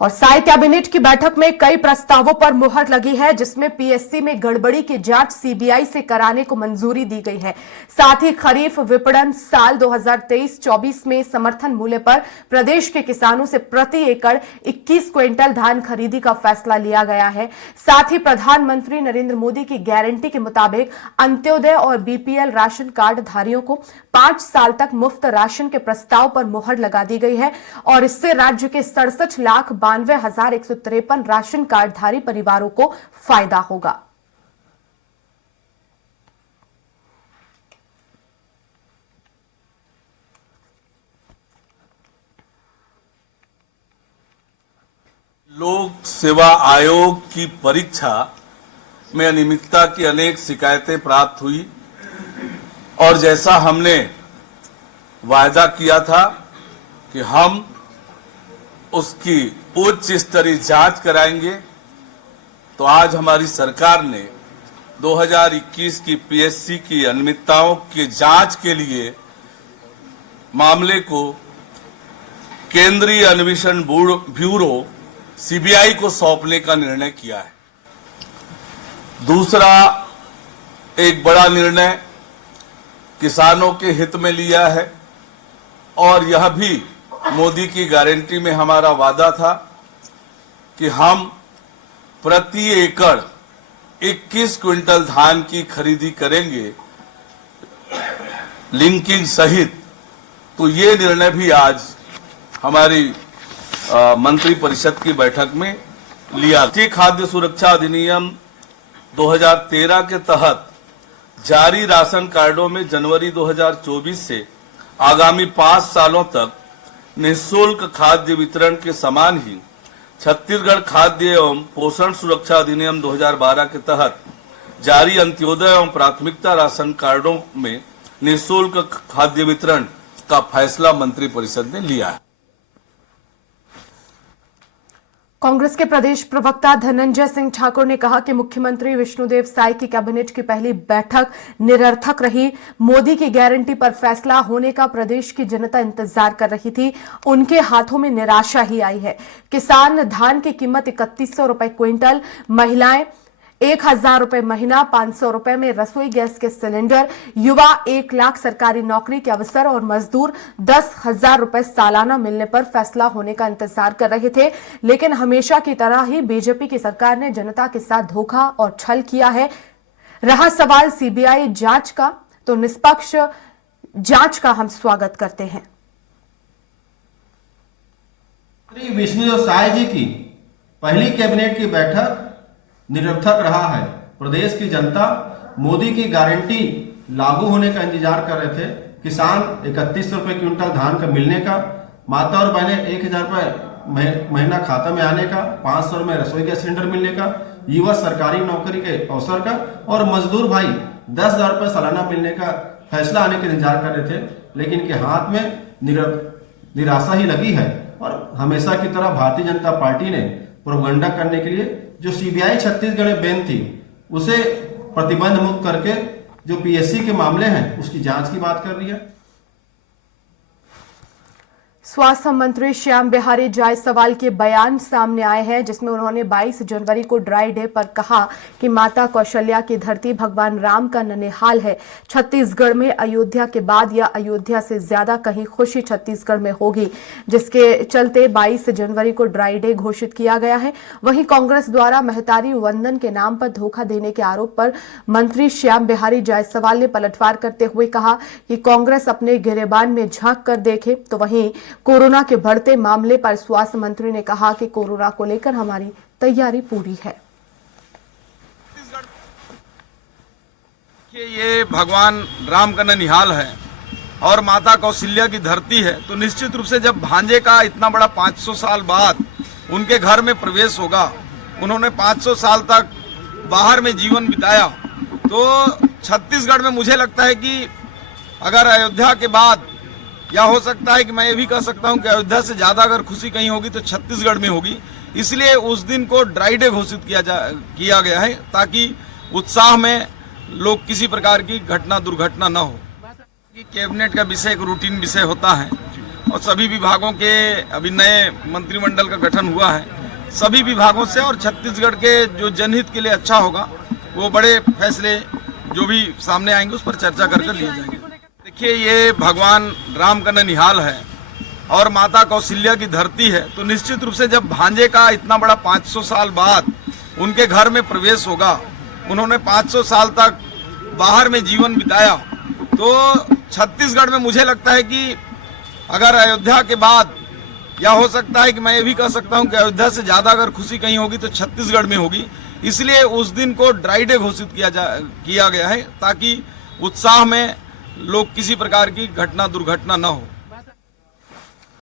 और साई कैबिनेट की बैठक में कई प्रस्तावों पर मुहर लगी है, जिसमें पीएससी में गड़बड़ी की जांच सीबीआई से कराने को मंजूरी दी गई है। साथ ही खरीफ विपणन साल 2023-24 में समर्थन मूल्य पर प्रदेश के किसानों से प्रति एकड़ 21 क्विंटल धान खरीदी का फैसला लिया गया है। साथ ही प्रधानमंत्री नरेंद्र मोदी की गारंटी के मुताबिक अंत्योदय और बीपीएल राशन कार्ड धारियों को 5 साल तक मुफ्त राशन के प्रस्ताव पर मुहर लगा दी गई है और इससे राज्य के 67,92,153 राशन कार्डधारी परिवारों को फायदा होगा। लोक सेवा आयोग की परीक्षा में अनियमितता की अनेक शिकायतें प्राप्त हुई और जैसा हमने वायदा किया था कि हम उसकी उच्च स्तरीय जांच कराएंगे, तो आज हमारी सरकार ने 2021 की पीएससी की अनियमितताओं की जांच के लिए मामले को केंद्रीय अन्वेषण ब्यूरो सीबीआई को सौंपने का निर्णय किया है। दूसरा एक बड़ा निर्णय किसानों के हित में लिया है और यह भी मोदी की गारंटी में हमारा वादा था कि हम प्रति एकड़ 21 क्विंटल धान की खरीदी करेंगे लिंकिंग सहित। तो ये निर्णय भी आज हमारी मंत्री परिषद की बैठक में लिया। राष्ट्रीय खाद्य सुरक्षा अधिनियम 2013 के तहत जारी राशन कार्डों में जनवरी 2024 से आगामी 5 सालों तक निःशुल्क खाद्य वितरण के समान ही छत्तीसगढ़ खाद्य एवं पोषण सुरक्षा अधिनियम 2012 के तहत जारी अंत्योदय एवं प्राथमिकता राशन कार्डों में निःशुल्क खाद्य वितरण का फैसला मंत्रिपरिषद ने लिया है। कांग्रेस के प्रदेश प्रवक्ता धनंजय सिंह ठाकुर ने कहा कि मुख्यमंत्री विष्णुदेव साय की कैबिनेट की पहली बैठक निरर्थक रही। मोदी की गारंटी पर फैसला होने का प्रदेश की जनता इंतजार कर रही थी, उनके हाथों में निराशा ही आई है। किसान धान की कीमत 3100 रुपए क्विंटल, महिलाएं 1000 रुपए महीना, 500 रुपए में रसोई गैस के सिलेंडर, युवा 1 लाख सरकारी नौकरी के अवसर और मजदूर 10,000 रुपए सालाना मिलने पर फैसला होने का इंतजार कर रहे थे। लेकिन हमेशा की तरह ही बीजेपी की सरकार ने जनता के साथ धोखा और छल किया है। रहा सवाल सीबीआई जांच का, तो निष्पक्ष जांच का हम स्वागत करते हैं। श्री विष्णुदेव साय जी की पहली कैबिनेट की बैठक निरर्थक रहा है। प्रदेश की जनता मोदी की गारंटी लागू होने का इंतजार कर रहे थे। किसान 31 रुपए क्विंटल धान का मिलने का, माता और बहनें 1000 रुपए महीना खाता में आने का, 500 में रसोई गैस सिलेंडर मिलने का, युवा सरकारी नौकरी के अवसर का और मजदूर भाई 10,000 रुपए सालाना मिलने का फैसला आने का इंतजार कर रहे थे। लेकिन के हाथ में निराशा ही लगी है और हमेशा की तरह भारतीय जनता पार्टी ने प्रोपगंडा करने के लिए जो सीबीआई छत्तीसगढ़ में बैन थी उसे प्रतिबंध मुक्त करके जो पीएससी के मामले हैं उसकी जांच की बात कर रही है। स्वास्थ्य मंत्री श्याम बिहारी जायसवाल के बयान सामने आए हैं, जिसमें उन्होंने 22 जनवरी को ड्राई डे पर कहा कि माता कौशल्या की धरती भगवान राम का ननिहाल है। छत्तीसगढ़ में अयोध्या के बाद या अयोध्या से ज्यादा कहीं खुशी छत्तीसगढ़ में होगी, जिसके चलते 22 जनवरी को ड्राई डे घोषित किया गया है। वहीं कांग्रेस द्वारा महतारी वंदन के नाम पर धोखा देने के आरोप पर मंत्री श्याम बिहारी जायसवाल ने पलटवार करते हुए कहा कि कांग्रेस अपने गिरेबान में झांक कर देखे। तो वहीं कोरोना के बढ़ते मामले पर स्वास्थ्य मंत्री ने कहा कि कोरोना को लेकर हमारी तैयारी पूरी है। कि ये भगवान राम का ननिहाल है और माता कौशल्या की धरती है, तो निश्चित रूप से जब भांजे का इतना बड़ा 500 साल बाद उनके घर में प्रवेश होगा, उन्होंने 500 साल तक बाहर में जीवन बिताया, तो छत्तीसगढ़ में मुझे लगता है कि अगर अयोध्या के बाद, या हो सकता है कि मैं ये भी कह सकता हूं कि अयोध्या से ज्यादा अगर खुशी कहीं होगी तो छत्तीसगढ़ में होगी। इसलिए उस दिन को ड्राई डे घोषित किया गया है ताकि उत्साह में लोग किसी प्रकार की दुर्घटना न हो। कैबिनेट का विषय एक रूटीन विषय होता है और सभी विभागों के अभी नए मंत्रिमंडल का गठन हुआ है, सभी विभागों से और छत्तीसगढ़ के जो जनहित के लिए अच्छा होगा वो बड़े फैसले जो भी सामने आएंगे उस पर चर्चा कर लिए जाएंगे। देखिए, ये भगवान राम का ननिहाल है और माता कौशल्या की धरती है, तो निश्चित रूप से जब भांजे का इतना बड़ा 500 साल बाद उनके घर में प्रवेश होगा, उन्होंने 500 साल तक बाहर में जीवन बिताया, तो छत्तीसगढ़ में मुझे लगता है कि अगर अयोध्या के बाद, या हो सकता है कि मैं ये भी कह सकता हूं कि अयोध्या से ज्यादा अगर खुशी कहीं होगी तो छत्तीसगढ़ में होगी। इसलिए उस दिन को ड्राई डे घोषित किया गया है ताकि उत्साह में लोग किसी प्रकार की दुर्घटना न हो।